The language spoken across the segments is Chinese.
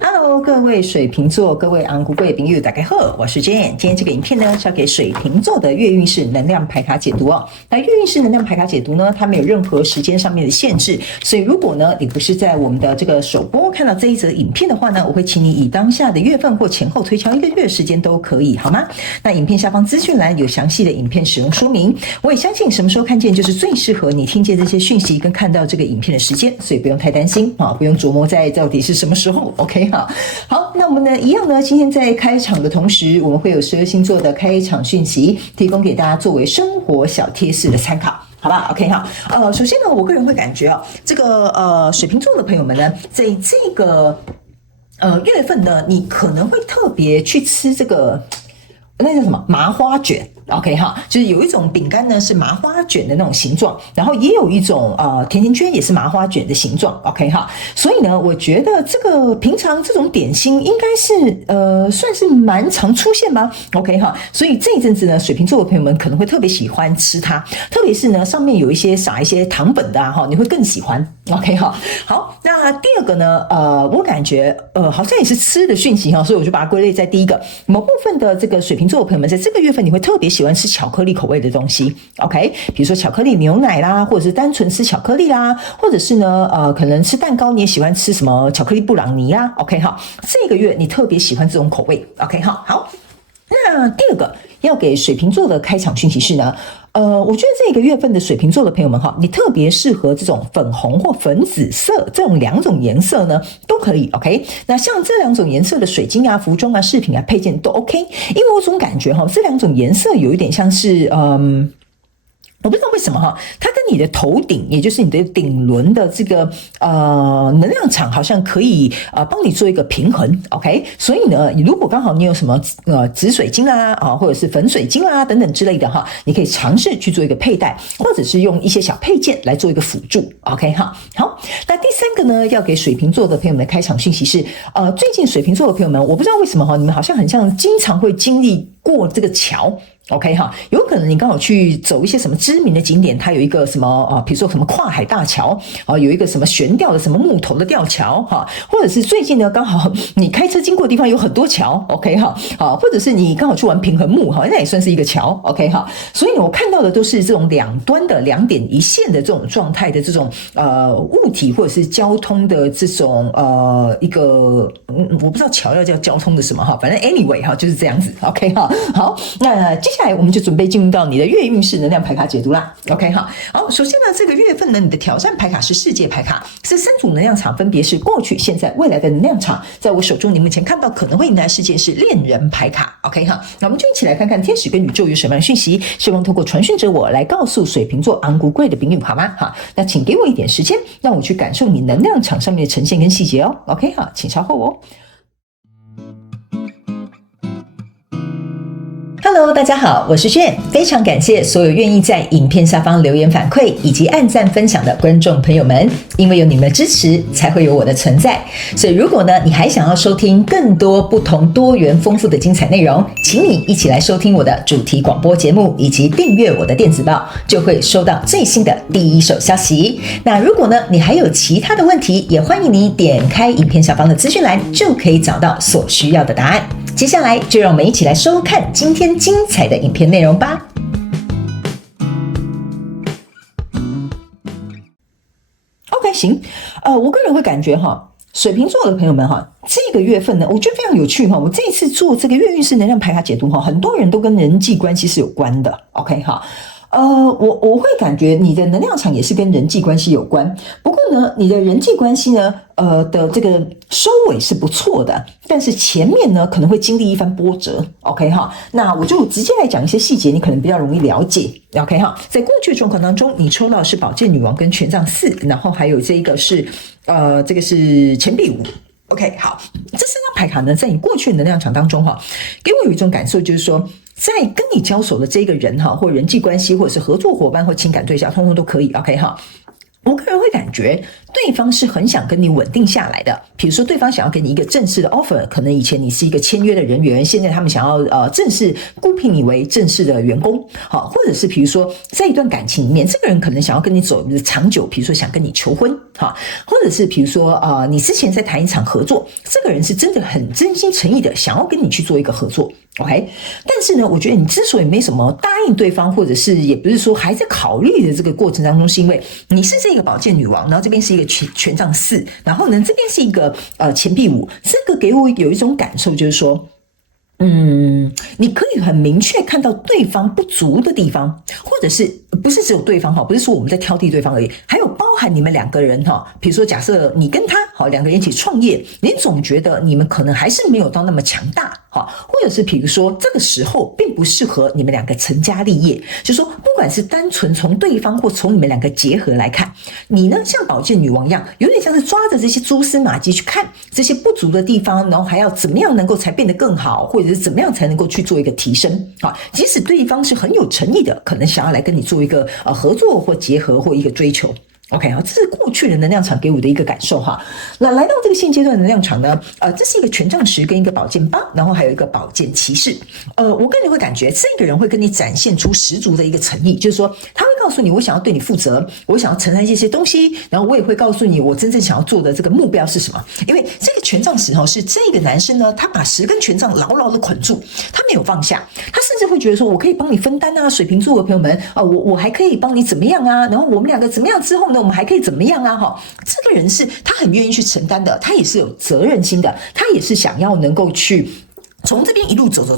Hello，各位水瓶座，各位昂古贵朋友，大家好，我是 Jane。今天这个影片呢是要给水瓶座的月运势能量牌卡解读哦。那月运势能量牌卡解读呢，它没有任何时间上面的限制，所以如果呢你不是在我们的这个首播看到这一则影片的话呢，我会请你以当下的月份或前后推敲1个月的时间都可以，好吗？那影片下方资讯栏有详细的影片使用说明。我也相信什么时候看见就是最适合你听见这些讯息跟看到这个影片的时间，所以不用太担心啊，不用琢磨在到底是什么时候。OK。好，那我们呢一样呢，今天在开场的同时，我们会有12星座的开场讯息提供给大家作为生活小贴士的参考。好吧 ，OK 哈，首先呢，我个人会感觉这个水瓶座的朋友们呢，在这个月份呢，你可能会特别去吃这个那叫什么麻花卷。OK 哈，就是有一种饼干呢是麻花卷的那种形状，然后也有一种甜甜圈也是麻花卷的形状。OK 哈，所以呢，我觉得这个平常这种点心应该是算是蛮常出现吗 ？OK 哈，所以这一阵子呢，水瓶座的朋友们可能会特别喜欢吃它，特别是呢上面有一些撒一些糖粉的哈，你会更喜欢。OK 哈，好，那第二个呢，我感觉好像也是吃的讯息哈，所以我就把它归类在第一个。某部分的这个水瓶座的朋友们，在这个月份你会特别喜欢吃巧克力口味的东西 ，OK， 比如说巧克力牛奶啦，或者是单纯吃巧克力啦，或者是呢，可能吃蛋糕你也喜欢吃什么巧克力布朗尼啦 ，OK 哈，这个月你特别喜欢这种口味 ，OK 哈，好，那第二个要给水瓶座的开场讯息是呢。我觉得这个月份的水瓶座的朋友们哈，你特别适合这种粉红或粉紫色这种2种颜色呢，都可以 OK。那像这2种颜色的水晶啊、服装啊、饰品啊、配件都 OK，因为我总感觉哈，这2种颜色有一点像是我不知道为什么哈，它跟你的头顶，也就是你的顶轮的这个能量场，好像可以帮你做一个平衡 ，OK？ 所以呢，如果刚好你有什么紫水晶啊或者是粉水晶啊等等之类的哈，你可以尝试去做一个佩戴，或者是用一些小配件来做一个辅助 ，OK 哈？好，那第3个呢，要给水瓶座的朋友们的开场讯息是最近水瓶座的朋友们，我不知道为什么哈，你们好像很像经常会经历过这个桥。OK 哈，有可能你刚好去走一些什么知名的景点，它有一个什么比如说什么跨海大桥有一个什么悬吊的什么木头的吊桥或者是最近呢刚好你开车经过的地方有很多桥 OK 哈或者是你刚好去玩平衡木那也算是一个桥 OK 哈，所以我看到的都是这种两端的2点一线的这种状态的这种物体或者是交通的这种一个我不知道桥要叫交通的什么反正 anyway 就是这样子 OK 哈，好，那接下来我们就准备进入到你的月运势能量牌卡解读啦 OK 哈，好，首先呢这个月份呢你的挑战牌卡是世界牌卡，是3组能量场，分别是过去现在未来的能量场，在我手中你目前看到可能会迎来事件是恋人牌卡 OK 哈，那我们就一起来看看天使跟宇宙有什么样的讯息，希望透过传讯者我来告诉水瓶座昂古贵的朋友好吗那请给我一点时间让我去感受你能量场上面的呈现跟细节OK 哈，请稍后Hello， 大家好，我是Jane，非常感谢所有愿意在影片下方留言反馈以及按赞分享的观众朋友们，因为有你们的支持，才会有我的存在。所以如果呢，你还想要收听更多不同多元丰富的精彩内容，请你一起来收听我的主题广播节目，以及订阅我的电子报，就会收到最新的第一手消息。那如果呢，你还有其他的问题，也欢迎你点开影片下方的资讯栏，就可以找到所需要的答案。接下来就让我们一起来收看今天精彩的影片内容吧。OK， 行，我个人会感觉水瓶座的朋友们这个月份呢，我觉得非常有趣我这一次做这个月运势能量牌卡解读很多人都跟人际关系是有关的 OK 哈。我会感觉你的能量场也是跟人际关系有关，不过呢，你的人际关系呢，的这个收尾是不错的，但是前面呢可能会经历一番波折 ，OK 哈。那我就直接来讲一些细节，你可能比较容易了解 ，OK 哈。在过去的状况当中，你抽到的是宝剑女王跟权杖4，然后还有这个是这个是钱币5。OK， 好，这3张牌卡呢，在你过去的能量场当中给我有一种感受，就是说，在跟你交手的这个人或人际关系，或者是合作伙伴或情感对象，通通都可以 OK 哈。我个人会感觉对方是很想跟你稳定下来的。比如说对方想要给你一个正式的 offer， 可能以前你是一个签约的人员，现在他们想要正式雇聘你为正式的员工，好，或者是比如说在一段感情里面，这个人可能想要跟你走长久，比如说想跟你求婚，好，或者是比如说你之前在谈一场合作，这个人是真的很真心诚意的想要跟你去做一个合作。OK， 但是呢，我觉得你之所以没什么答应对方，或者是也不是说还在考虑的这个过程当中，是因为你是这个宝剑女王，然后这边是一个权杖4，然后呢这边是一个钱币5，这个给我有一种感受，就是说你可以很明确看到对方不足的地方，或者是不是只有对方哈，不是说我们在挑剔对方而已，还有包含你们两个人哈。比如说假设你跟他好两个人一起创业，你总觉得你们可能还是没有到那么强大哈，或者是比如说这个时候并不适合你们两个成家立业，就是说不管是单纯从对方或从你们两个结合来看，你呢像宝剑女王一样，有点像是抓着这些蛛丝马迹去看这些不足的地方，然后还要怎么样能够才变得更好，或者是怎么样才能够去做一个提升啊。即使对方是很有诚意的，可能想要来跟你做一个合作或结合或一个追求。OK 啊，这是过去的能量场给我的一个感受哈。那来到这个现阶段的能量场呢，这是一个权杖10跟一个宝剑8，然后还有一个宝剑骑士。我个人会感觉这个人会跟你展现出十足的一个诚意，就是说他会告诉你，我想要对你负责，我想要承担一些东西，然后我也会告诉你我真正想要做的这个目标是什么。因为这个权杖10是这个男生呢，他把10根权杖牢牢的捆住，他没有放下，他甚至会觉得说我可以帮你分担啊，水瓶座的朋友们我还可以帮你怎么样啊，然后我们两个怎么样之后呢，我们还可以怎么样啊哈，这个人是他很愿意去承担的，他也是有责任心的，他也是想要能够去从这边一路走到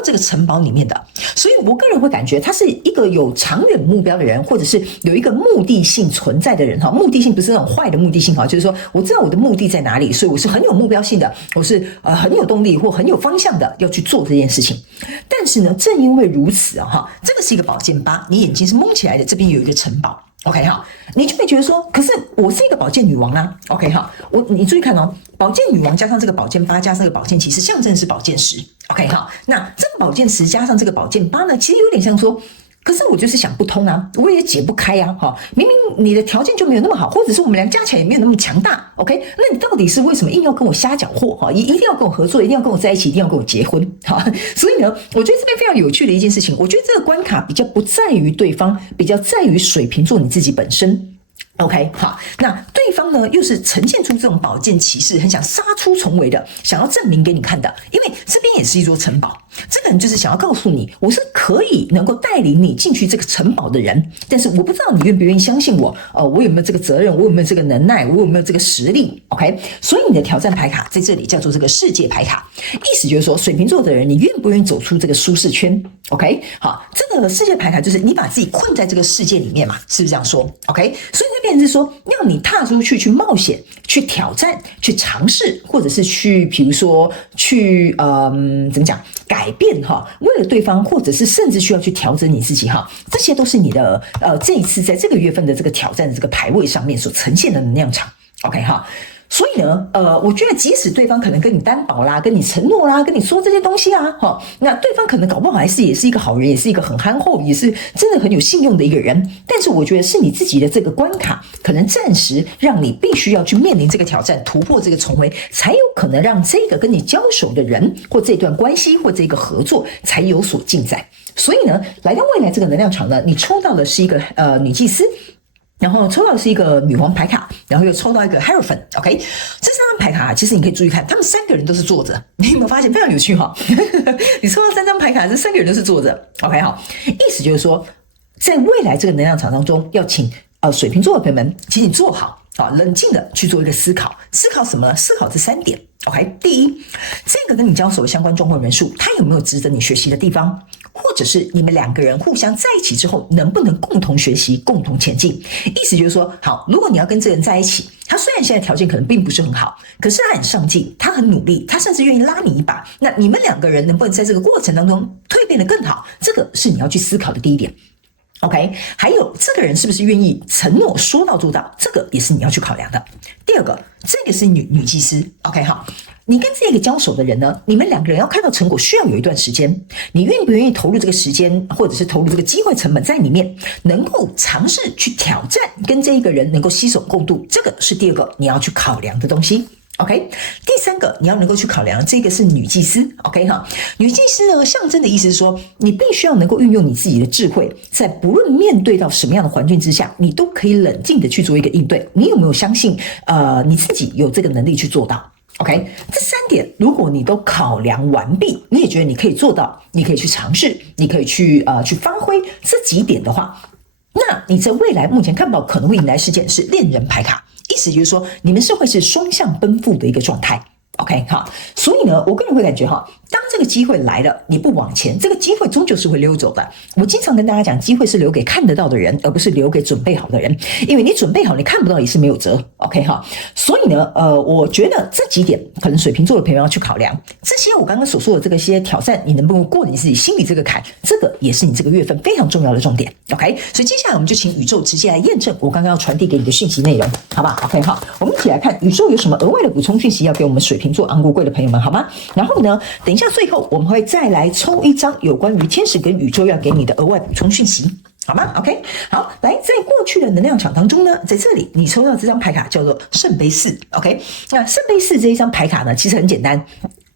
这个城堡里面的。所以我个人会感觉他是一个有长远目标的人，或者是有一个目的性存在的人哈。目的性不是那种坏的目的性哈，就是说我知道我的目的在哪里，所以我是很有目标性的，我是很有动力或很有方向的要去做这件事情。但是呢，正因为如此哈，这个是一个宝剑8，你眼睛是蒙起来的，这边有一个城堡。OK 哈，你就会觉得说，可是我是一个宝剑女王啊。OK 哈，你注意看哦，宝剑女王加上这个宝剑8加上这个宝剑骑士，象征是宝剑10。OK 哈，那这个宝剑10加上这个宝剑8呢，其实有点像说，可是我就是想不通啊，我也解不开啊，哈，明明你的条件就没有那么好，或者是我们俩加起来也没有那么强大 ，OK， 那你到底是为什么硬要跟我瞎搅和哈？一定要跟我合作，一定要跟我在一起，一定要跟我结婚，哈。所以呢，我觉得这边非常有趣的一件事情，我觉得这个关卡比较不在于对方，比较在于水瓶座你自己本身。OK， 好，那对方呢又是呈现出这种宝剑骑士，很想杀出重围的，想要证明给你看的，因为这边也是一座城堡，这个人就是想要告诉你，我是可以能够带领你进去这个城堡的人，但是我不知道你愿不愿意相信我，我有没有这个责任，我有没有这个能耐，我有没有这个实力 ，OK， 所以你的挑战牌卡在这里叫做这个世界牌卡，意思就是说水瓶座的人，你愿不愿意走出这个舒适圈 ？OK， 好，这个世界牌卡就是你把自己困在这个世界里面嘛，是不是这样说 ？OK， 所以那边是说要你踏出去，去冒险，去挑战，去尝试，或者是去，比如说去怎么讲改变哈，为了对方，或者是甚至需要去调整你自己哈，这些都是你的这一次在这个月份的这个挑战的这个牌位上面所呈现的能量场 ，OK 哈。所以呢，我觉得即使对方可能跟你担保啦，跟你承诺啦，跟你说这些东西啊，哈，那对方可能搞不好也是一个好人，也是一个很憨厚，也是真的很有信用的一个人。但是我觉得是你自己的这个关卡，可能暂时让你必须要去面临这个挑战，突破这个重围，才有可能让这个跟你交手的人或这段关系或这个合作才有所进展。所以呢，来到未来这个能量场呢，你抽到的是一个女祭司。然后抽到的是一个女王牌卡，然后又抽到一个 Hierophant，OK， 这3张牌卡其实你可以注意看，他们3个人都是坐着，你有没有发现非常有趣哈？你抽到3张牌卡，这3个人都是坐着 ，OK 好，意思就是说，在未来这个能量场当中，要请水瓶座的朋友们，请你坐好啊，冷静的去做一个思考，思考什么呢？思考这3点。OK， 第一，这个跟你交手的相关状况人数，他有没有值得你学习的地方？或者是你们2个人互相在一起之后，能不能共同学习、共同前进？意思就是说，好，如果你要跟这个人在一起，他虽然现在条件可能并不是很好，可是他很上进，他很努力，他甚至愿意拉你一把。那你们2个人能不能在这个过程当中蜕变得更好？这个是你要去思考的第一点。OK， 还有这个人是不是愿意承诺说到做到，这个也是你要去考量的。第二个，这个是女祭司 ，OK 好，你跟这个交手的人呢，你们两个人要看到成果，需要有一段时间。你愿不愿意投入这个时间，或者是投入这个机会成本在里面，能够尝试去挑战，跟这一个人能够携手共度，这个是第二个你要去考量的东西。OK， 第三个你要能够去考量，这个是女祭司。OK 哈，女祭司呢，象征的意思是说，你必须要能够运用你自己的智慧，在不论面对到什么样的环境之下，你都可以冷静的去做一个应对。你有没有相信，你自己有这个能力去做到？OK， 这三点如果你都考量完毕，你也觉得你可以做到，你可以去尝试，你可以去发挥这几点的话，那你在未来目前看不到可能会迎来事件是恋人牌卡，意思就是说你们是会是双向奔赴的一个状态。OK 哈，所以呢，我个人会感觉哈，当这个机会来了，你不往前，这个机会终究是会溜走的。我经常跟大家讲，机会是留给看得到的人，而不是留给准备好的人。因为你准备好，你看不到也是没有辙。OK 哈，所以呢，我觉得这几点可能水瓶座的朋友要去考量。这些我刚刚所说的这些挑战，你能不能过你自己心里这个坎，这个也是你这个月份非常重要的重点。OK， 所以接下来我们就请宇宙直接来验证我刚刚要传递给你的讯息内容，好吧 ？OK 好，我们一起来看宇宙有什么额外的补充讯息要给我们水瓶座昂古贵的朋友们，好吗？然后呢，等一下最后我们会再来抽一张有关于天使跟宇宙要给你的额外补充讯息，好吗 ？OK， 好，来，在过去的能量场当中呢，在这里你抽到这张牌卡叫做圣杯四 ，OK， 那圣杯四这一张牌卡呢，其实很简单。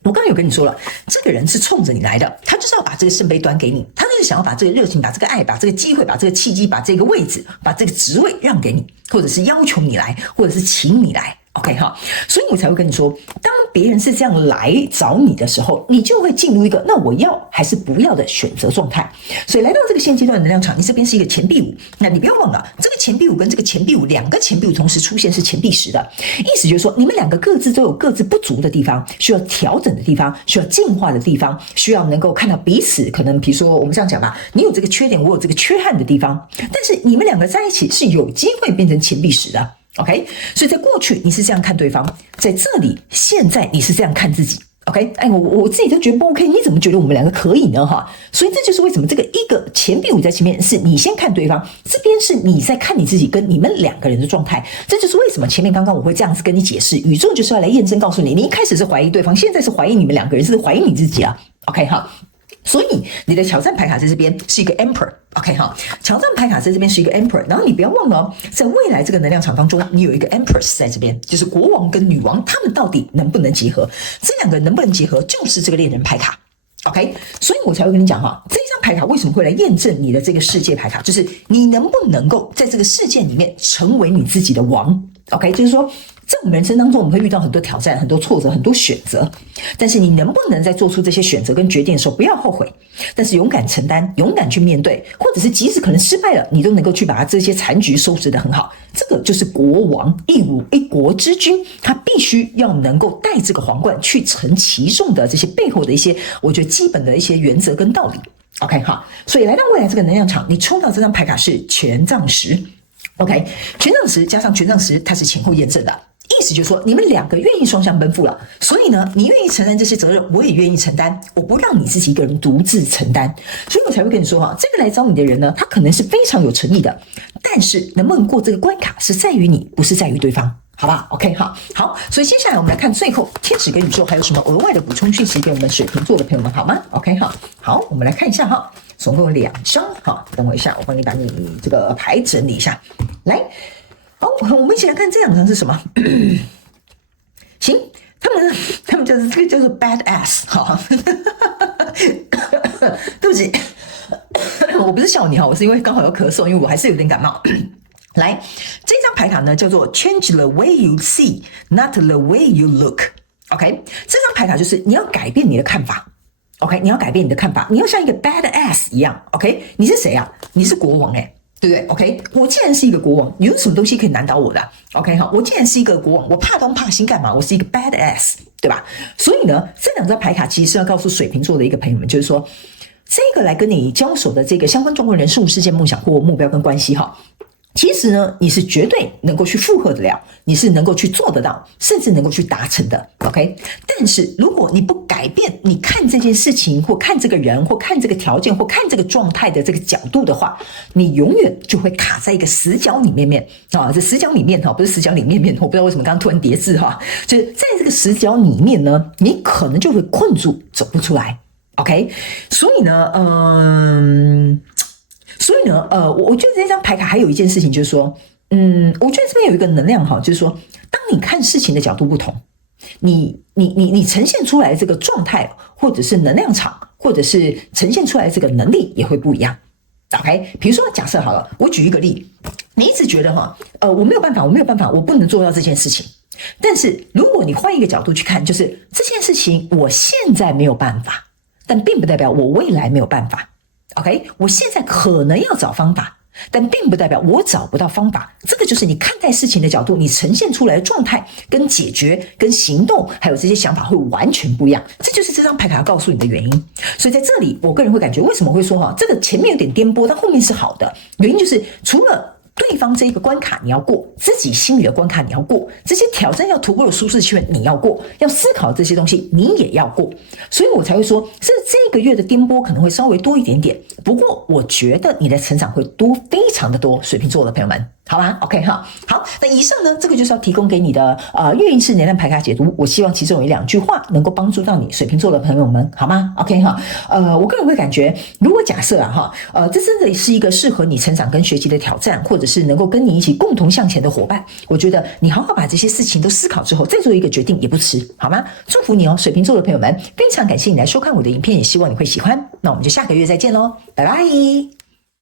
我刚刚有跟你说了，这个人是冲着你来的，他就是要把这个圣杯端给你，他就是想要把这个热情、把这个爱、把这个机会、把这个契机、把这个位置、把这个职位让给你，或者是要求你来，或者是请你来。OK 哈，所以我才会跟你说，当别人是这样来找你的时候，你就会进入一个那我要还是不要的选择状态。所以来到这个现阶段的能量场，你这边是一个钱币五，那你不要忘了，这个钱币五跟这个钱币五两个钱币五同时出现是钱币10的，意思就是说你们两个各自都有各自不足的地方，需要调整的地方，需要进化的地方，需要能够看到彼此可能比如说我们这样讲吧，你有这个缺点，我有这个缺憾的地方，但是你们两个在一起是有机会变成钱币10的。OK， 所以在过去你是这样看对方，在这里现在你是这样看自己。OK， 哎，我自己都觉得不 OK， 你怎么觉得我们两个可以呢？哈，所以这就是为什么这个一个钱币五在前面是你先看对方，这边是你在看你自己跟你们两个人的状态。这就是为什么前面刚刚我会这样子跟你解释，宇宙就是要来验证，告诉你，你一开始是怀疑对方，现在是怀疑你们两个人，是怀疑你自己啊。OK 哈。所以你的挑战牌卡在这边是一个 Emperor，OK 哈，挑战牌卡在这边是一个 Emperor， 然后你不要忘了哦，在未来这个能量场当中，你有一个 Empress 在这边，就是国王跟女王，他们到底能不能结合？这两个人能不能结合，就是这个恋人牌卡。OK， 所以我才会跟你讲哈，这一张牌卡为什么会来验证你的这个世界牌卡，就是你能不能够在这个事件里面成为你自己的王。OK， 就是说，在我们人生当中，我们会遇到很多挑战、很多挫折、很多选择，但是你能不能在做出这些选择跟决定的时候，不要后悔，但是勇敢承担、勇敢去面对，或者是即使可能失败了，你都能够去把它这些残局收拾得很好。这个就是国王一国之君，他必须要能够带这个皇冠去承其重的这些背后的一些，我觉得基本的一些原则跟道理。OK 哈，所以来到未来这个能量场，你抽到这张牌卡是权杖10。OK， 权杖10加上权杖10，它是前后验证的，意思就是说你们两个愿意双向奔赴了，所以呢，你愿意承担这些责任，我也愿意承担，我不让你自己一个人独自承担，所以我才会跟你说哈，这个来找你的人呢，他可能是非常有诚意的，但是能不能过这个关卡是在于你，不是在于对方。好吧 ，OK 哈，好，所以接下来我们来看最后天使跟宇宙还有什么额外的补充讯息给我们水瓶座的朋友们，好吗 ？OK 哈，好，我们来看一下哈，总共有2张哈，等我一下，我帮你把你这个牌整理一下，来，好，我们一起来看这2张是什么？行，他们就是这个叫做 bad ass 哈，对不起，我不是笑你哈，我是因为刚好要咳嗽，因为我还是有点感冒。来，这张牌卡呢叫做 Change the way you see, not the way you look. OK， 这张牌卡就是你要改变你的看法。OK， 你要改变你的看法，你要像一个 bad ass 一样。OK， 你是谁啊？你是国王对不对 ？OK， 我既然是一个国王，有什么东西可以难倒我的 ？OK 哈，我既然是一个国王，我怕东怕西干嘛？我是一个 bad ass， 对吧？所以呢，这2张牌卡其实是要告诉水瓶座的一个朋友们，就是说，这个来跟你交手的这个相关状况、人事物、事件、梦想或目标跟关系哈。其实呢，你是绝对能够去负荷得了，你是能够去做得到，甚至能够去达成的 ，OK？ 但是如果你不改变你看这件事情或看这个人或看这个条件或看这个状态的这个角度的话，你永远就会卡在一个死角里面啊，这死角里面不是死角里面，我不知道为什么刚刚突然叠字就是在这个死角里面呢，你可能就会困住，走不出来 ，OK？ 所以呢，我觉得这张牌卡还有一件事情就是说，我觉得这边有一个能量就是说，当你看事情的角度不同，你呈现出来的这个状态，或者是能量场，或者是呈现出来的这个能力也会不一样。OK， 比如说假设好了，我举一个例，你一直觉得我没有办法，我不能做到这件事情。但是如果你换一个角度去看，就是这件事情我现在没有办法，但并不代表我未来没有办法。OK， 我现在可能要找方法，但并不代表我找不到方法。这个就是你看待事情的角度，你呈现出来的状态跟解决跟行动还有这些想法会完全不一样。这就是这张牌卡要告诉你的原因。所以在这里我个人会感觉，为什么会说这个前面有点颠簸，但后面是好的，原因就是除了对方这一个关卡你要过，自己心里的关卡你要过，这些挑战要突破的舒适圈你要过，要思考这些东西你也要过，所以我才会说是这个月的颠簸可能会稍微多一点点，不过我觉得你的成长会多，非常的多，水瓶座的朋友们，好吗 ？OK 哈，好，那以上呢，这个就是要提供给你的月运势能量牌卡解读，我希望其中有2句话能够帮助到你水瓶座的朋友们，好吗 ？OK 哈，我个人会感觉，如果假设这真的是一个适合你成长跟学习的挑战，或者是能够跟你一起共同向前的伙伴，我觉得你好好把这些事情都思考之后，再做一个决定也不迟，好吗？祝福你哦，水瓶座的朋友们，非常感谢你来收看我的影片，也希望你会喜欢。那我们就下个月再见喽，拜拜。